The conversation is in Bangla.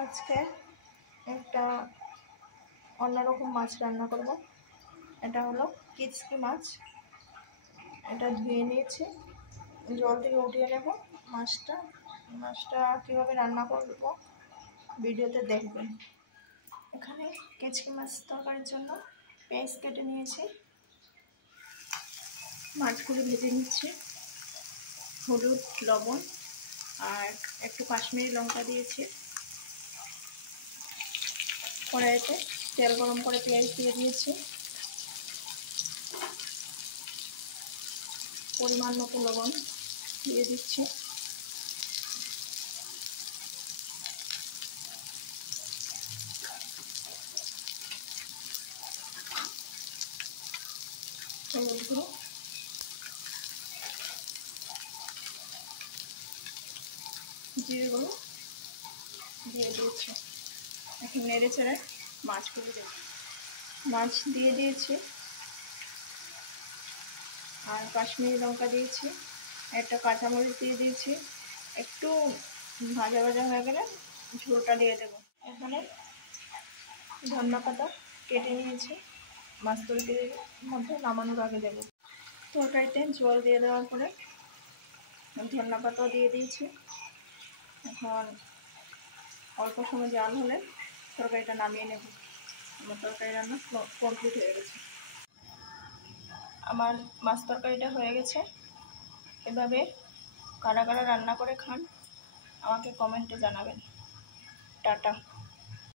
আজকে একটা অন্যরকম মাছ রান্না করব। এটা হলো কিচকি মাছ। এটা ধুয়ে নিয়েছি, জল থেকে উঠিয়ে নেব। মাছটা কীভাবে রান্না করব ভিডিওতে দেখবেন। এখানে কিচকি মাছ তরকারির জন্য পেঁয়াজ কেটে নিয়েছি, মাছগুলো ভেজে নিচ্ছি। হলুদ, লবণ আর একটু কাশ্মীরি লঙ্কা দিয়েছি। কড়াইতে তেল গরম করে পেঁয়াজ দিয়ে দিয়েছি, পরিমাণ মতো লবণ দিয়ে দিচ্ছি। হলুদ গুঁড়ো, জিরে গুঁড়ো দিয়ে দিয়েছি। এখন নেড়ে চেড়ে মাছগুলো দেব। মাছ দিয়ে দিয়েছি আর কাশ্মীরি লঙ্কা দিয়েছি, একটা কাঁচামরিচ দিয়ে দিয়েছি। একটু ভাজা ভাজা হয়ে গেলে ঝোলটা দিয়ে দেবো। এখানে ধনিয়া পাতা কেটে নিয়েছি, মাছ তরকারির মধ্যে নামানোর আগে দেব। তরকারিতে জল দিয়ে দেওয়ার পরে ধনিয়া পাতাও দিয়ে দিয়েছি। এখন অল্প সময় জাল হলে তরকারিটা নামিয়ে নেব। আমার তরকারি রান্না কমপ্লিট হয়ে গেছে। আমার মাছ তরকারিটা হয়ে গেছে। এভাবে কারা কারা রান্না করে খান আমাকে কমেন্টে জানাবেন। টাটা।